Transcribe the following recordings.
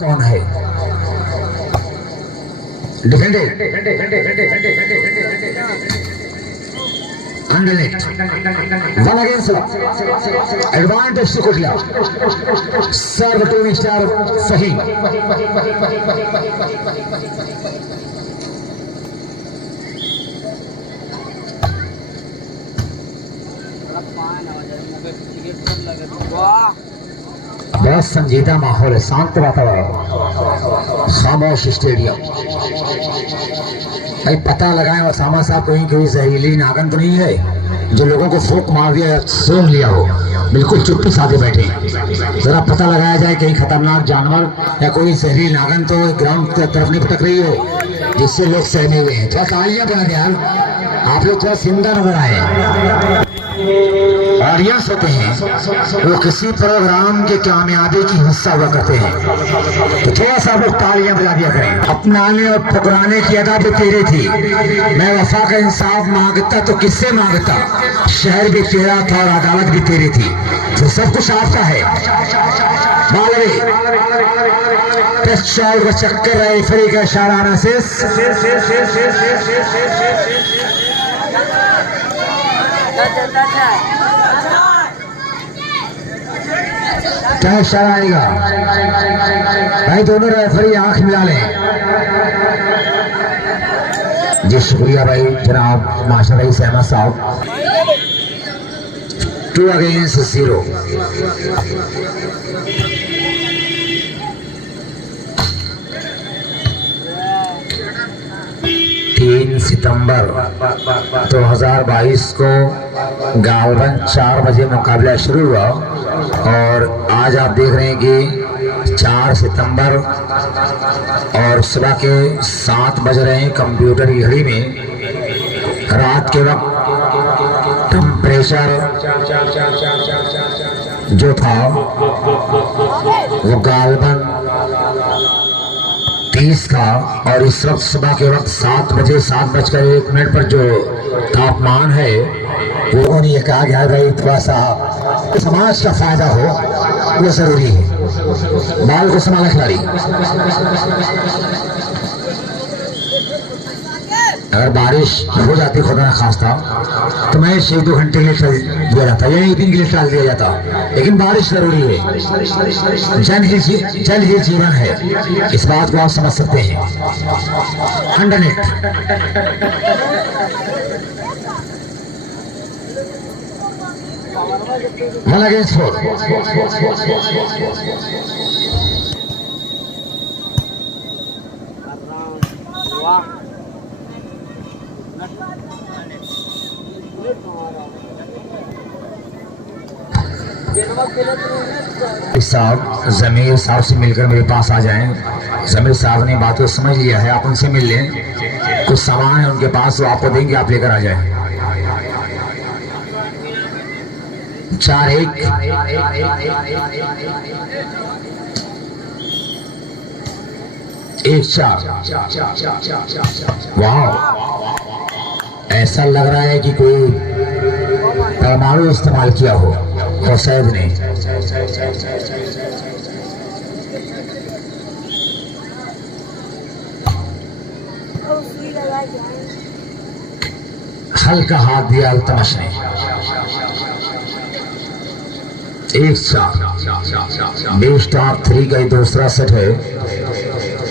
कौन है defended under net one against advantage to कुटला सर्व टू स्टार सही बहुत संजीदा माहौल है, शांत वातावरण, खामोश स्टेडियम। भाई पता लगाएं ओसामा साहब कहीं कोई जहरीली नागन तो नहीं है जो लोगों को फूंक मार दिया, सूंघ लिया हो। बिल्कुल चुप्पी साधे बैठे, जरा पता लगाया जाए कहीं खतरनाक जानवर या कोई जहरीली नागन तो ग्राउंड की तरफ नहीं भटक रही हो जिससे लोग सहमे हुए हैं। थोड़ा तालियां बना दे यार, आप लोग थोड़ा जिंदा नजर आए। ऑडियंस होते हैं वो किसी प्रोग्राम के कामयाबी की हिस्सा हुआ करते हैं, तो थोड़ा सा लोग तालियां बजा दिया करें। अपनाने और ठुकराने की अदा भी तेरी थी, मैं वफा का इंसाफ मांगता तो किससे मांगता, शहर भी तेरा था और अदालत भी तेरी थी, तो सब कुछ आपका है। बालवे टेस्ट शॉट का चक्कर रहे, फ्री का इशारा आना से क्या इशारा आएगा भाई, दोनों रेफरी आंख मिला लें। जी शुक्रिया भाई जनाब मास्टर भाई सहमत साहब। 2 अगेंस्ट 0। सितंबर 2022 को गालबन 4 बजे मुकाबला शुरू हुआ और आज आप देख रहे हैं कि 4 सितंबर और सुबह के 7 बज रहे हैं। कंप्यूटर की घड़ी में रात के वक्त टेम्परेचर जो था वो गालबन 30 था और इस वक्त सुबह के वक्त 7 बजे 7:01 पर जो तापमान है वो नहीं कहा गया भाई थोड़ा सा समाज का फायदा हो वो जरूरी है। बाल को संभाला खिलाड़ी, अगर बारिश हो जाती खुदा ना खास्ता तो मैं 1-2 घंटे के लिए चल दिया जाता या 1 दिन के लिए टाल दिया जाता, लेकिन बारिश जरूरी है। जल ही जीवन है, इस बात को आप समझ सकते हैं। अंडरनेट वन अगेंस्ट 4। साहब जमीर साहब से मिलकर मेरे पास आ जाएं। जमीर साहब ने बात को समझ लिया है, आप उनसे मिल लें। कुछ सामान है उनके पास वो आपको देंगे, आप लेकर आ जाएं। 4-1। एक 4। वाह, ऐसा लग रहा है कि कोई परमाणु इस्तेमाल किया हो हुसैन ने। हल्का हाथ दिया अल्तमश ने। 1-4। बेस्टार 3 का दूसरा सेट है,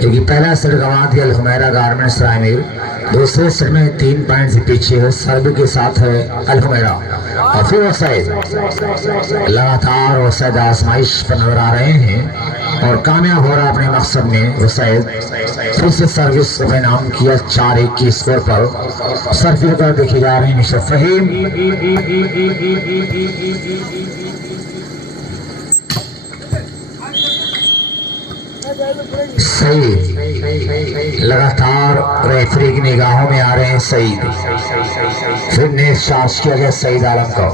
क्योंकि पहला सेट गंवा दिया अलहुमैरा गारमेंट्स रायमीर, दूसरे सेट में 3 पॉइंट से पीछे है, सर्व के साथ है अलहुमैरा। और फिर वसैद लगातार वसैद आजमाइश पर नजर आ रहे हैं और कामयाब हो रहा अपने मकसद में। वसैद फिर से सर्विस में नाम किया 4-1 की स्कोर पर। सर्विस पर देखे जा रहे हैं मिस्टर फहीम। सईद लगातार रेफरी की निगाहों में आ रहे हैं। सईद फिर ने चार्ज किया गया सईद आलम को।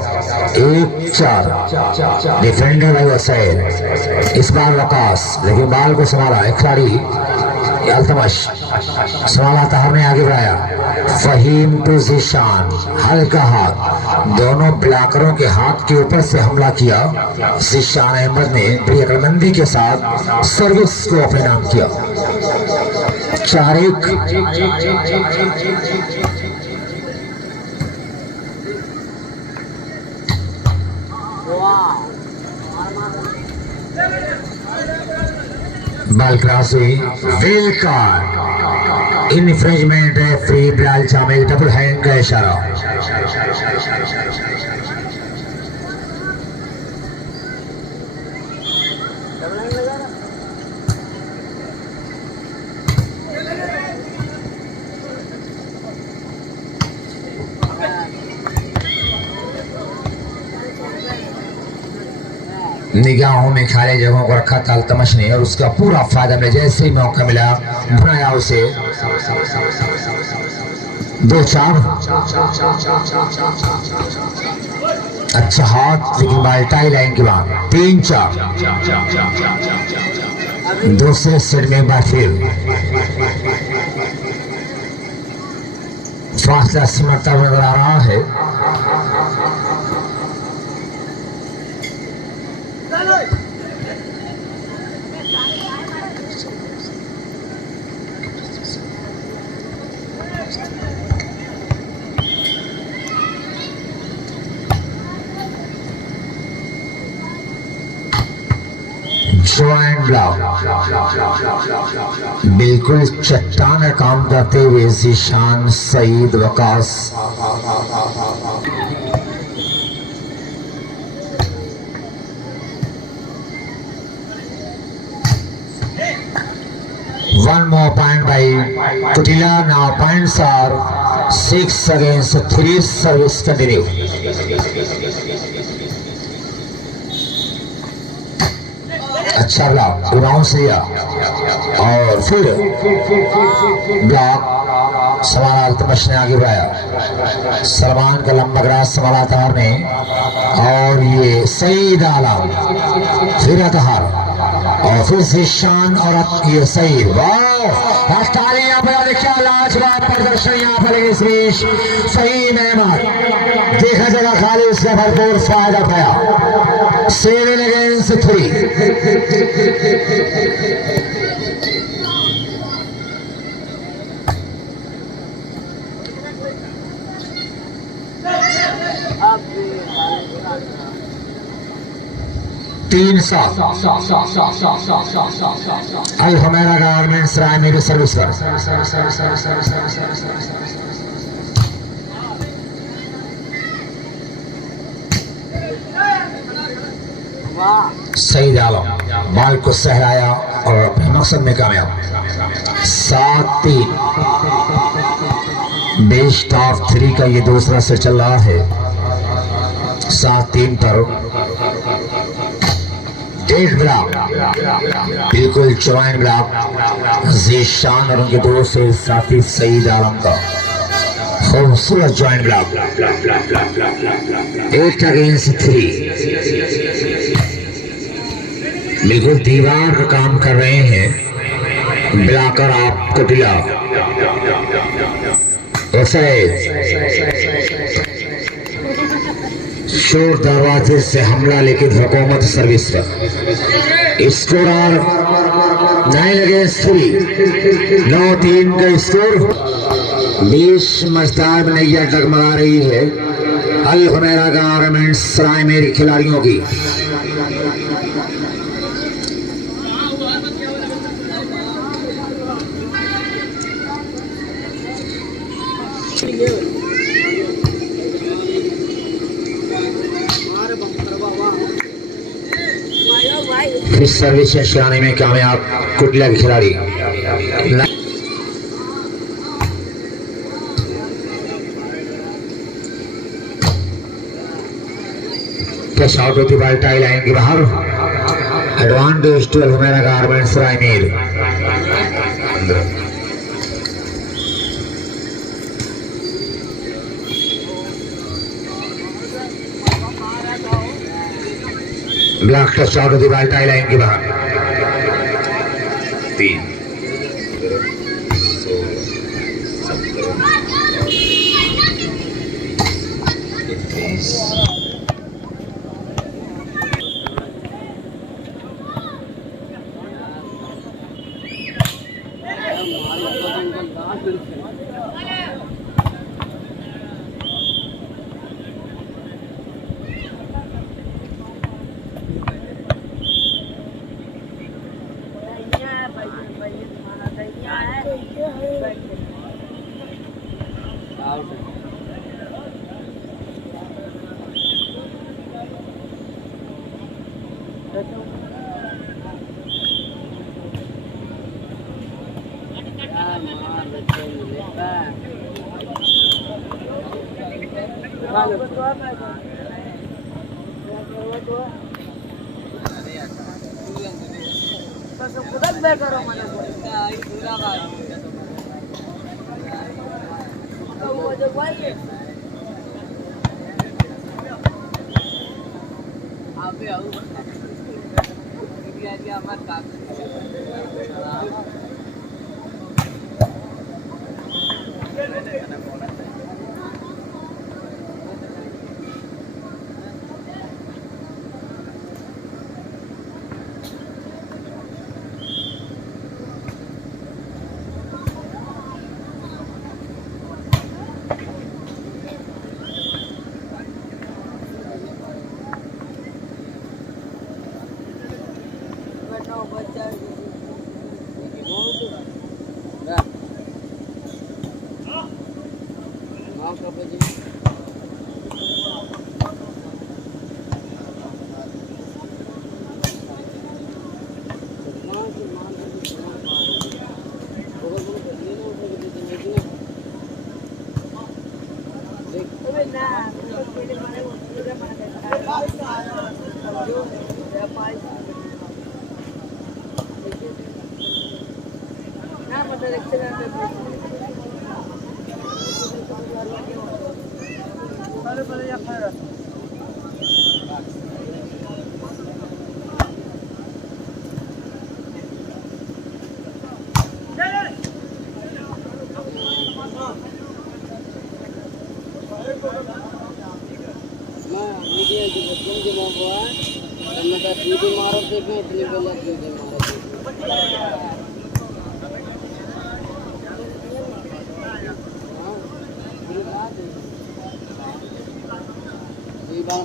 1-4 डिफेंडर है वसैद, इस बार वकास, लेकिन बाल को संभाला है खिलाड़ी अल्तमश सवाल तहर ने आगे बढ़ाया। फहीम टू जीशान, हल्का हाथ, दोनों ब्लॉकरों के हाथ के ऊपर से हमला किया। जीशान अहमद ने बड़ी अकलमंदी के साथ सर्विस को अपने नाम किया। 4-1। बॉल क्रॉस हुई, वेल कार्ड, इनफ्रिंजमेंट है, फ्री बिलाल चामे डबल हैंड का इशारा। निगाहों में खाली जगहों को रखा था अल्तमश ने और उसका पूरा फायदा मिला। जैसे ही मौका मिला बनाया उसे। 2-4। अच्छा हाथ, लेकिन बाल टाई लाइन के बाद 3-4। दूसरे सेट में एक बार फिर फासला सिमटता हुआ नजर आ रहा है। जॉइंट ब्लॉक, बिल्कुल चट्टान का काम करते हुए Zeeshan Saeed Waqas. One more point by Kutila. Now points are 6 against 3. Service continue. अच्छा ब्लॉक बाउंस लिया और फिर ब्लॉक सवाल अल्तमश ने आगे बढ़ाया। सलमान का लंबा ग्रास सवाल अतहर ने और ये सईद आलम, फिर अतहर और फिर जीशान और ये सईद। वाह तालियां बजा, क्या लाजवाब प्रदर्शन यहाँ पर इस बीच। फहीम अहमद देखा जगह खाली, उसका भरपूर फायदा पाया। 7 against 3। तीन सात अल हुमैरा गारमेंट्स राय मेरे सर्विस पर। सईद आलम बॉल को सहराया और अपने मकसद में कामयाब। 7-3। बेस्ट ऑफ 3 का ये दूसरा सेट चल रहा है। 7-3 पर डेढ़ ब्लॉक, बिल्कुल जॉइंट ब्लॉक जीशान और उनके दोस्त साथी सईद आलम का खूबसूरत जॉइंट ब्लॉक। 8 against 3। बिल्कुल दीवार का काम कर रहे हैं ब्लॉकर आप कुटिला। शोर दरवाजे से हमला लेकिन हुकूमत सर्विस पर। Score 9 against 3। 9-3 का स्कोर। 20 मजदार में नैया डगमगा रही है अल हुमैरा गारमेंट्स राय मेरी खिलाड़ियों की। इस सर्विस चलाने में कामयाब कुटिला के खिलाड़ी। कैच आउट होती बॉल टाई लाइन के बाहर। Advantage to Al Humaira garments रायमीर। ब्लॉक टच आउट होती बॉल टाई लाइन के बाहर। 3।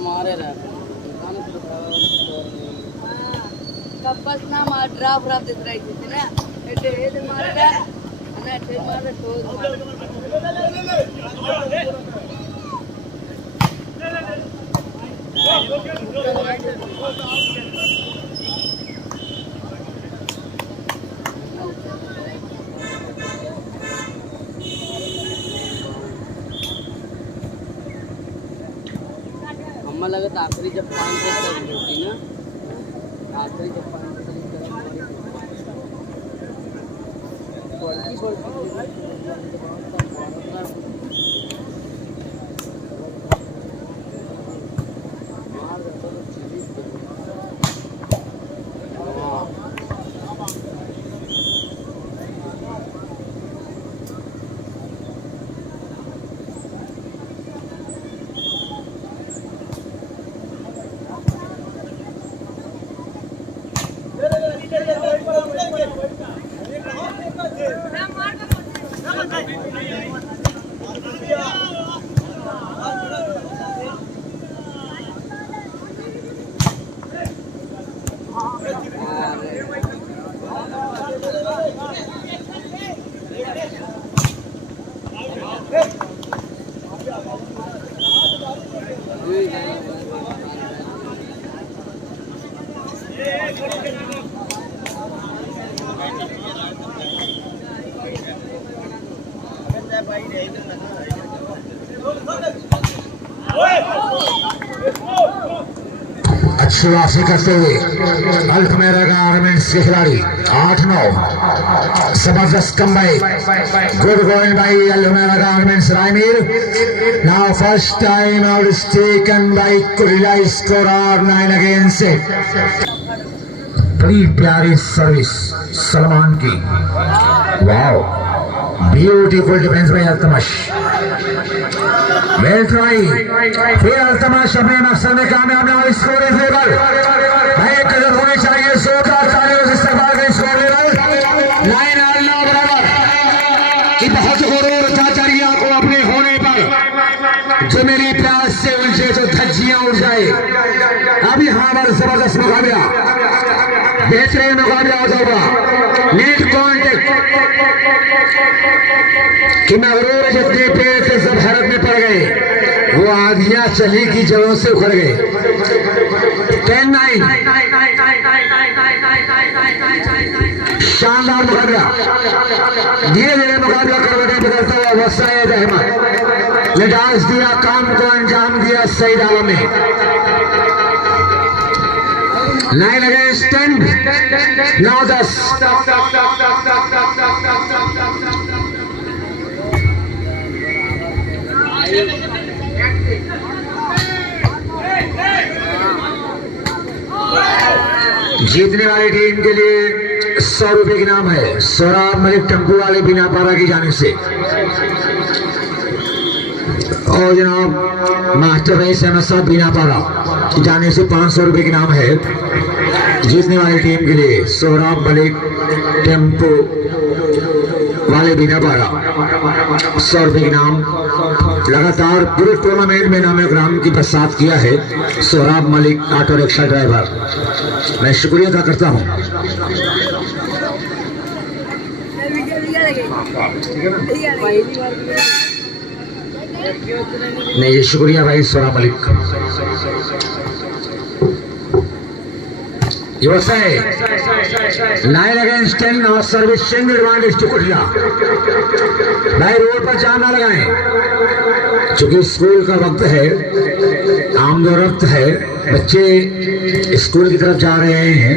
मारे बस ना मार ड्राफ ड्राफ दिख रही थी ना ये मारे ना ठेल मारे तो अम्मा लगा था आखिरी जब 5 से होती ना आखिरी जब 5 अच्छी वापसी करते हुए अल्फमेरा गारमेंट्स के खिलाड़ी 8-9 जबरदस्त कमबैक गुड गोइंग बाय अल्फमेरा गारमेंट्स रायमीर now first time out is taken by कुरिला स्कोरर 9 अगेंस्ट 6 बड़ी प्यारी सर्विस सलमान की wow beautiful defence by Altamash फिर अल्तमा शबे मकसद में कामयाब ना स्कोर इन फेवर भाई एक कदर होनी चाहिए 100 इस्तेमाल का स्कोर लेवल लाइन अल्लाह बराबर कि बहुत गुरूर चाचरिया को अपने होने पर जो मेरी प्यास से उलझे तो धज्जियां उड़ जाए। अभी हमारा जबरदस्त मुकाबला बेहतरीन मुकाबला हो जाएगा नीट कॉन्टेक्ट कि मगरूर जितने पेड़ थे सब हैरत में पड़ गए वो आधियां चली की जड़ों से उखड़ गए। 10-9 शानदार मुकाबला धीरे धीरे मुकाबला करने बदलता हुआ वसायद अहमद ने डांस दिया काम को अंजाम दिया सही दालों में 9 अगेंस्ट 10 9-10 जीतने वाली टीम के लिए 100 रुपए की नाम है सोराब मलिक टेम्पू वाले बिना पारा की जाने से और जनाब मास्टर रईस अहमद साहब बिना पारा की जाने से 500 रुपए की नाम है जीतने वाली टीम के लिए सोराब मलिक टेम्पू वाले बिना पारा 100 रुपए की नाम लगातार पूरे टूर्नामेंट में नाम ग्राम की बरसात किया है Sorab Malik auto rickshaw driver मैं शुक्रिया अदा करता हूँ। नहीं जी शुक्रिया भाई सोराब मलिक व्यवसाय 9 अगेंस्ट 10 और सर्विसिंग एडवांटेज टू कुटिया भाई रोड पर जाम ना लगाएं क्योंकि स्कूल का वक्त है आमदोरफ्त है बच्चे स्कूल की तरफ जा रहे हैं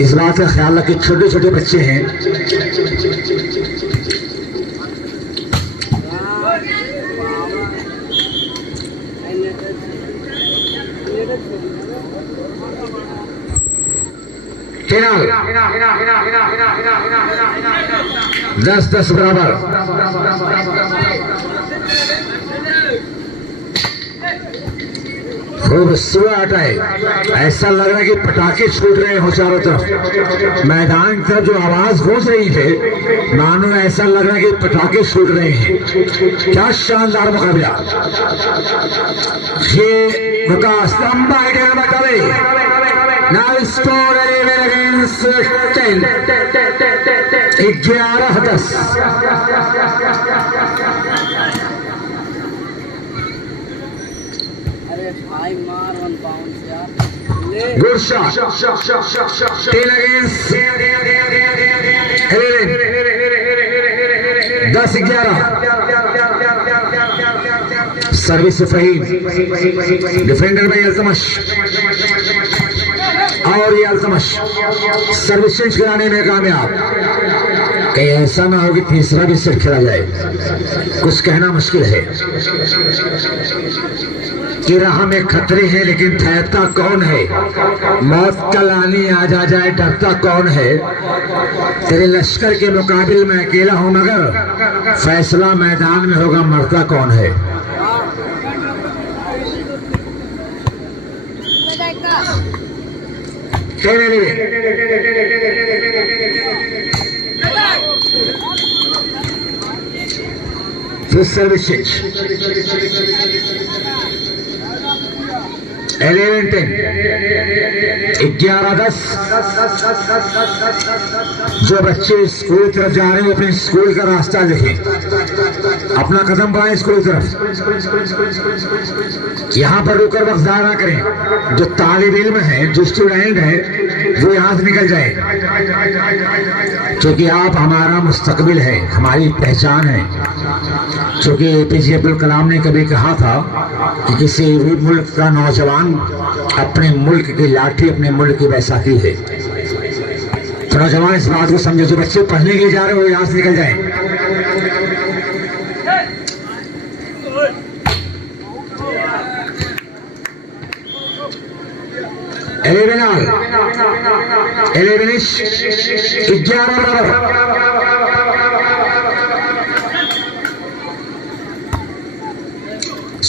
इस बात का ख्याल रखें छोटे छोटे बच्चे हैं फिलहाल 10-10 बराबर खूब सुबह है ऐसा लग रहा है कि पटाखे छूट रहे हो चारों तरफ मैदान की तरफ जो आवाज गूंज रही है मानो ऐसा लग रहा है कि पटाखे छूट रहे हैं। क्या शानदार मुकाबला ये मुकाबला आइडिया बतावे Now score 11 against 10 11-10 Good shot 10 against 11 10-11 service Faheem defender भाई अल्तमश और ये अल्तमश सर्विस चेंज कराने में कामयाब कहीं ऐसा ना हो कि तीसरा भी सिर खेला जाए कुछ कहना मुश्किल है कि राह में खतरे हैं लेकिन ठहरता कौन है मौत का लानी आ जाए डरता कौन है तेरे लश्कर के मुकाबले में अकेला हूं मगर फैसला मैदान में होगा मरता कौन है। सर्विस चेंज 11-10 11-10 जो बच्चे स्कूल तरफ जा रहे हैं अपने स्कूल का रास्ता देखें अपना कदम बढ़ाएं स्कूल तरफ यहाँ पर रुककर वक्त ज़ाया ना करें जो तालिब इल्म है जो स्टूडेंट है वो यहाँ से निकल जाए क्योंकि आप हमारा मुस्तकबिल है हमारी पहचान है क्योंकि एपीजे अब्दुल कलाम ने कभी कहा था कि किसी भी मुल्क का नौजवान अपने मुल्क की लाठी अपने मुल्क की बैसाखी है। तो नौजवान इस बात को समझे जो बच्चे पढ़ने के लिए जा रहे हो यहाँ से निकल जाए। एलेवेनिश 11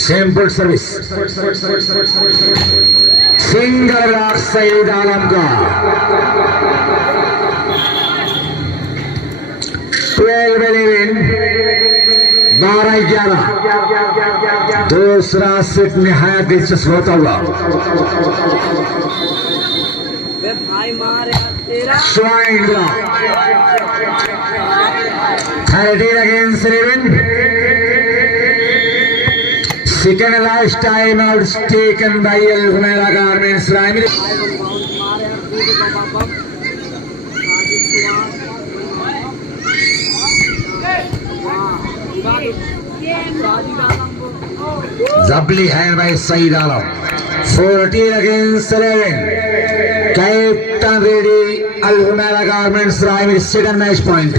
simple service, single rock Saeed Alam का 12-11, 12-11। दूसरा सेट निहायत दिलचस्प होता हुआ। भाई मार यार तेरा swine block 13-11। Second last time out taken by Al Humaira Garments Primary. Zabli hand by Saeed Alam. 14-11. Captain ready. Al Humaira Garments Primary. Second match point.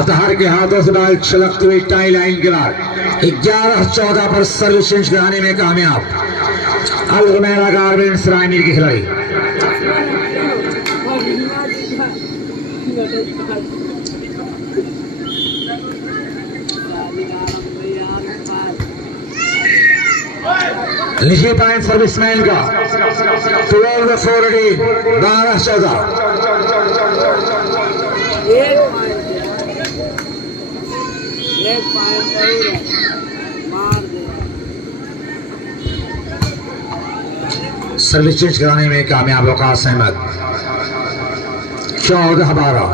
Athar के हाथों से बाल छलकती हुई टाई लाइन के बाद 11-14 पर सर्विस चेंज कराने में कामयाब अल हुमैरा गारमेंट्स रायमीर के खिलाड़ी। निजी पॉइंट सर्विसमैन का 12-14, 12-14। सर्विस चेंज कराने में कामयाब वकास अहमद 14-12।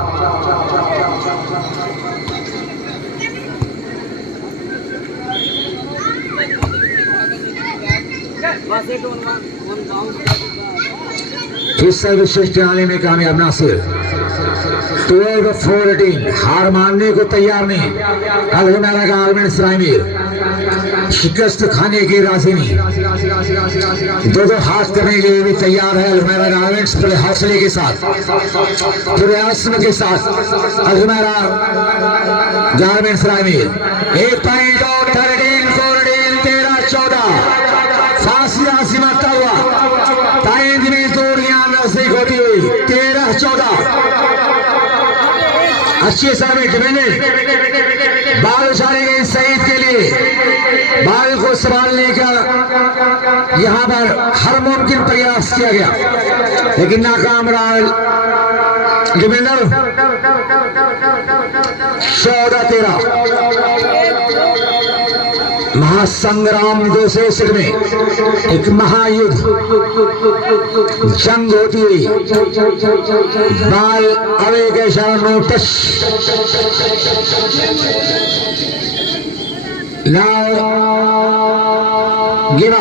इस सर्विस चेंज कराने में कामयाब नासिर 12-14। हार मानने को तैयार नहीं अल हुमैरा गारमेंट्स रायमीर, शिकस्त खाने की राजी नहीं। दो हाथ करने के लिए भी तैयार है अल हुमैरा गारमेंट्स, पूरे हौसले के साथ, पूरे आज़म के साथ अल हुमैरा गारमेंट्स रायमीर। 1 पॉइंट और 13-14, 13-14। फासला सिमटता हुआ टाइम में दूरियां नजदीक होती हुई 13-14। अच्छी सर्विस डिफेंडेड। बाल उछालेंगे सईद के लिए, बाल को संभालने का यहां पर हर मुमकिन प्रयास किया गया लेकिन नाकाम रहा डिफेंडर। 14-13। महासंग्राम दूसरे सेट में एक महायुद्ध जंग होती हुई। बाल अवे के इशारा no touch. Now give up.